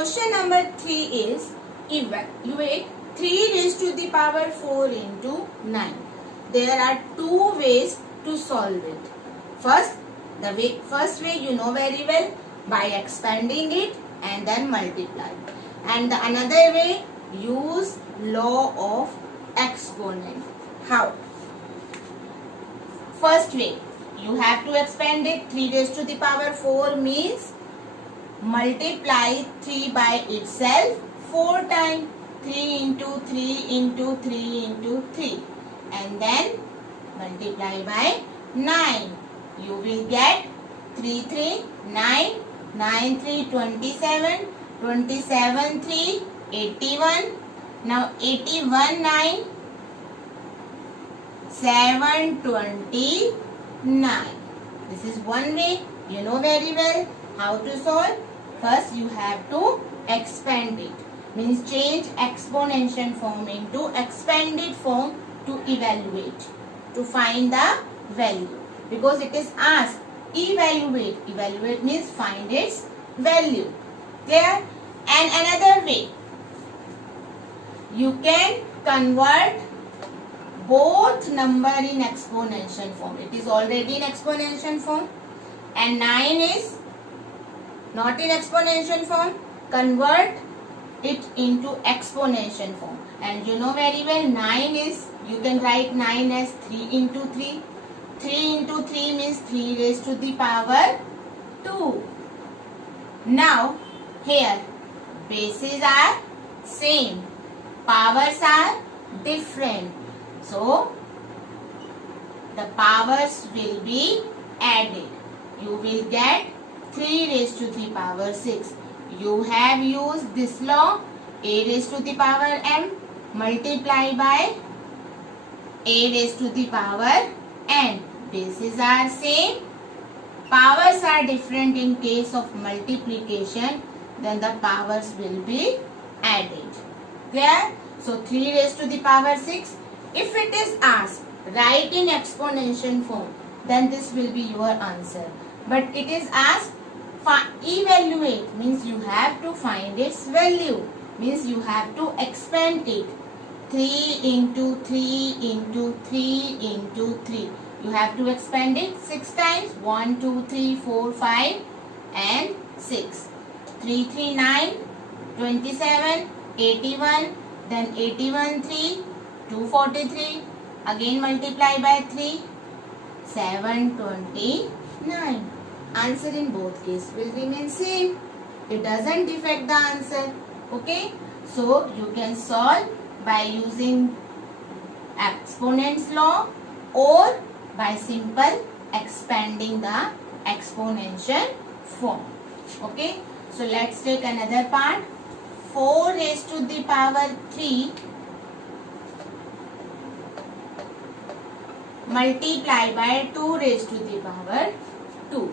Question number 3 is evaluate 3 raised to the power 4 into 9. There are two ways to solve it. First way you know very well, by expanding it and then multiply. And the another way, use law of exponent. How? First way, you have to expand it. 3 raised to the power 4 means multiply 3 by itself 4 times. 3 into 3 into 3 into 3 and then multiply by 9. You will get 3 3 9, 9 3 27, 27 3 81. Now 81 9, 729. This is one way. You know very well how to solve. First you have to expand it. Means change exponential form into expanded form to evaluate. To find the value. Because it is asked evaluate. Evaluate means find its value. Clear? And another way. You can convert both number in exponential form. It is already in exponential form. And 9 is not in exponential form. Convert it into exponential form. And you know very well 9 is, you can write 9 as 3 into 3. 3 into 3 means 3 raised to the power 2. Now here bases are same. Powers are different. So the powers will be added. You will get 3 raised to the power 6. You have used this law, a raised to the power m multiply by a raised to the power n. Bases are same. Powers are different in case of multiplication. Then the powers will be added. Clear? So 3 raised to the power 6. If it is asked, write in exponential form, then this will be your answer. But it is asked, evaluate means you have to find its value. Means you have to expand it. 3 into 3 into 3 into 3. You have to expand it 6 times. 1, 2, 3, 4, 5 and 6. 3, 3, 9, 27, 81, then 81, 3, 243. Again multiply by 3, 729. Answer in both cases will remain same. It doesn't affect the answer. Okay. So you can solve by using exponents law or by simple expanding the exponential form. Okay. So let's take another part. 4 raised to the power 3 multiply by 2 raised to the power 2.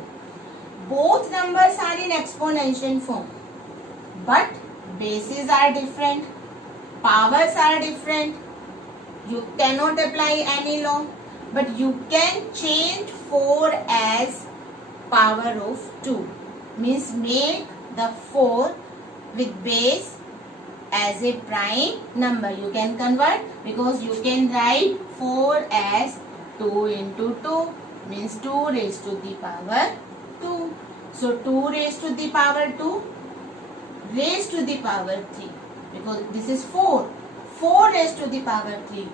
Both numbers are in exponential form, but bases are different, powers are different. You cannot apply any law, but you can change 4 as power of 2. Means make the 4 with base as a prime number. You can convert because you can write 4 as 2 into 2 means 2 raised to the power 2. So 2 raised to the power 2 raised to the power 3 because this is 4. 4 raised to the power 3.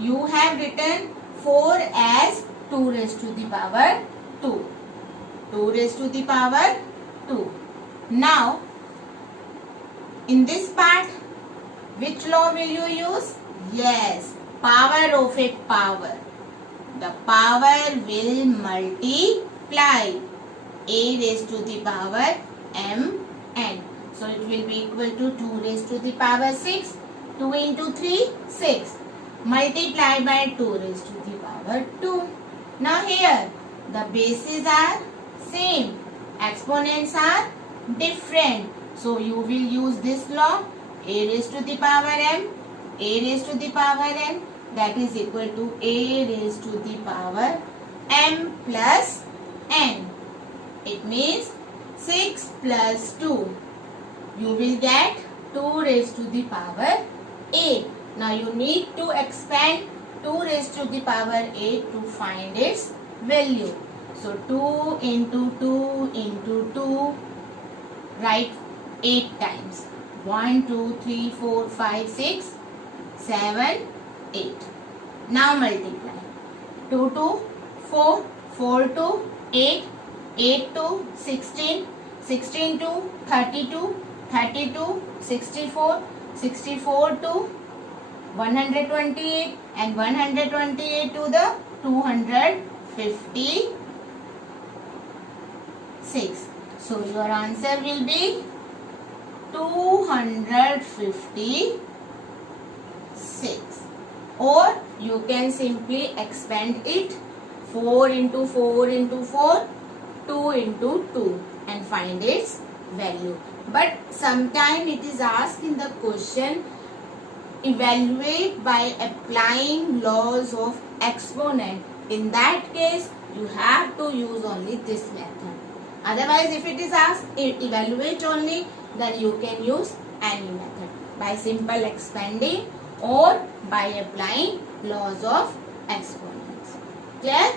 You have written 4 as 2 raised to the power 2. 2 raised to the power 2. Now in this part, which law will you use? Yes, power of a power. The power will multiply a raised to the power m n. So it will be equal to 2 raised to the power 6. 2 into 3, 6. Multiply by 2 raised to the power 2. Now here, the bases are same. Exponents are different. So you will use this law. A raised to the power m, a raised to the power n, that is equal to a raised to the power m plus n. It means 6 plus 2. you will get 2 raised to the power 8. Now you need to expand 2 raised to the power 8 to find its value. So 2 into 2 into 2, write 8 times. 1, 2, 3, 4, 5, 6, 7, 8. Now multiply. 2 to 4, 4 to 8, 8 to 16, 16 to 32, 32, 64, 64 to 128 and 128 to the 256. So your answer will be 256. Or you can simply expand it 4 into 4 into 4, 2 into 2 and find its value. But sometime it is asked in the question, evaluate by applying laws of exponent. In that case, you have to use only this method. Otherwise, if it is asked evaluate only, then you can use any method by simple expanding or by applying laws of exponents. Clear?